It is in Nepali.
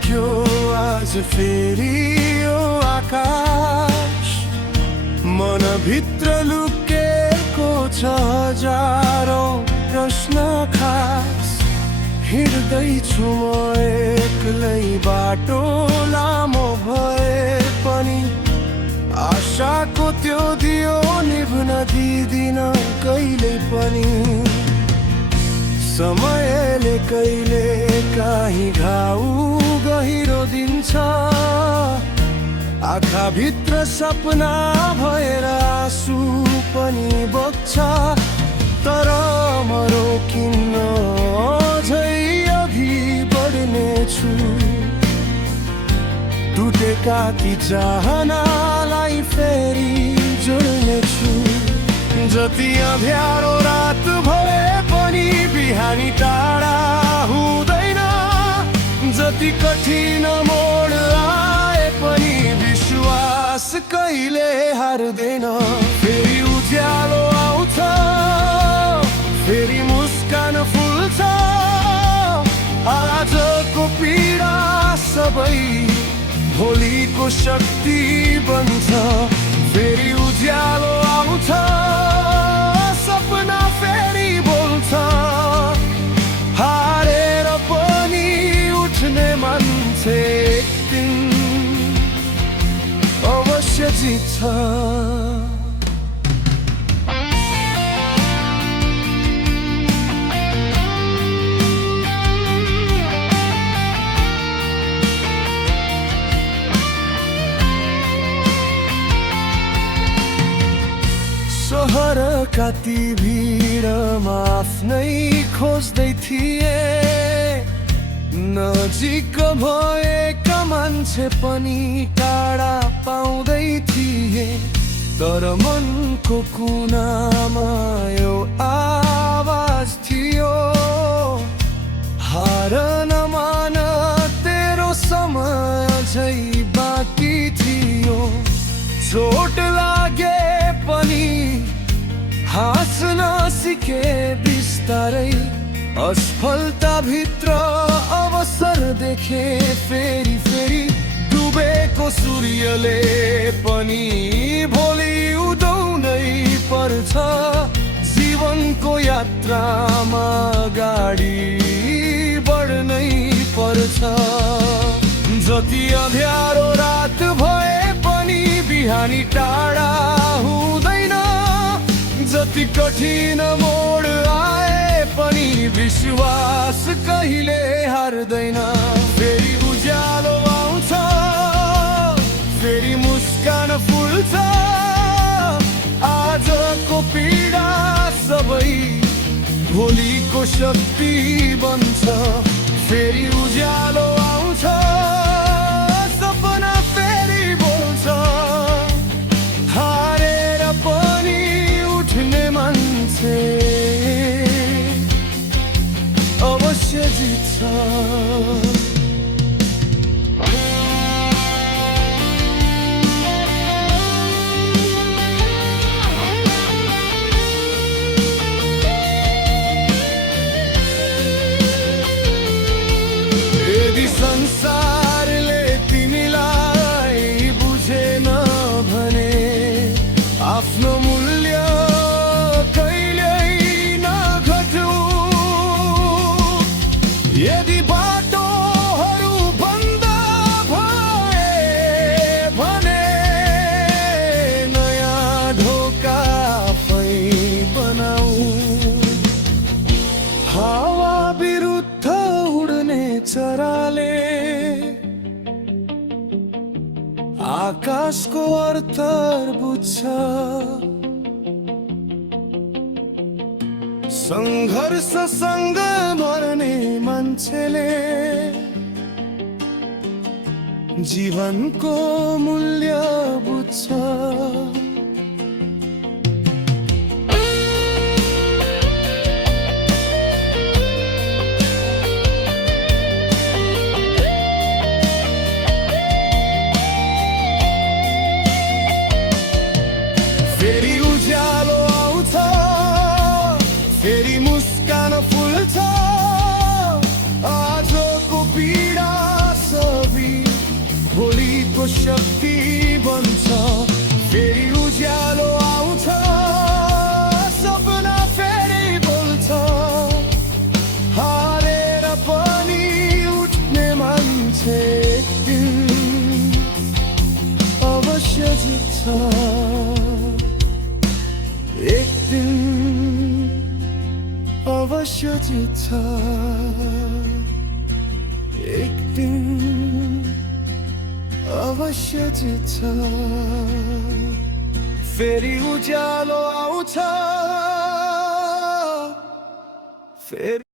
देख्यो आज फेरि यो आकाश। मनभित्र लुकेको छ हजारौं प्रश्न खास। हिँड्दैछु म एक्लै बाटो लामो भए पनि, आशाको त्यो दियो निभ्न दिँदिन कहिले पनि। समयले कहिले काहीँ घाउ गहिरो दिन्छ, आँखाभित्र सपना भएर आँसु पनि बग्छ। तर म रोकिन्न, अझै अघि बढ्नेछु। टुटेका ती चाहनालाई फेरि जोड्नेछु। जति अँध्यारो रात भए पनि बिहानी टाढा हुँदैन। जति कठिन मोड आए पनि विश्वास कहिले हार्दैन। फेरि उज्यालो आउँछ, फेरि मुस्कान फुल्छ। आजको पीडा सबै भोलिको शक्ति बन्छ। फेरि उज्यालो आउँछ, सपना फेरि बोल्छ। हारेर पनि उठ्ने मान्छे एक दिन अवश्य जित्छ। सहरका ती भिडमा आफ्नै खोज्दै थिए। नजिक भएका मान्छे पनि टाढा पाउँदै थिए। तर मनको कुनामा यो आवाज थियो, हार नमान, तेरो समय अझै बाँकी थियो। चोट लागे पनि हाँस्न सिके बिस्तारै। असफलता भित्र अवसर देखे फेरि फेरि। डुबेको सूर्यले पनि भोलि उदाउनै पर्छ। जीवनको यात्रामा अगाडि बढ्नै पर्छ। जति अँध्यारो रात भए पनि बिहानी टाढा हुँदैन। जति कठिन मोड आए पनि विश्वास कहिले हार्दैन। फेरि उज्यालो आउँछ, फेरि मुस्कान फुल्छ। आजको पीडा सबै भोलिको शक्ति बन्छ। फेरि उज्यालो आउँछ, सपना फेरि बोल्छ। हारेर पनि उठ्ने मान्छे अवश्य जित्छ। यदि संसारले तिमीलाई बुझेन भने, आफ्नो मूल्य कहिल्यै नघट्नु। यदि बाटोहरू बन्द भए भने, नयाँ ढोका आफै बनाऊ। हावा विरुद्ध उड्ने चराले आकाशको अर्थ बुझ्छ। सङ्घर्षसँग मर्ने मान्छेले जीवनको मूल्य बुझ्छ। फेरि उज्यालो आउँछ, फेरि मुस्कान फुल्छ। आजको पीडा शक्ति बन्छ फेरि उज्यालो आउँछ सपना फेरि बोल्छ हारेर पनि उठ्ने मान्छे एक दिन अवश्य जित्छ एक दिन अवश्य जित्छ एक दिन अवश्य जित्छ फेरि उज्यालो आउँछ फेरि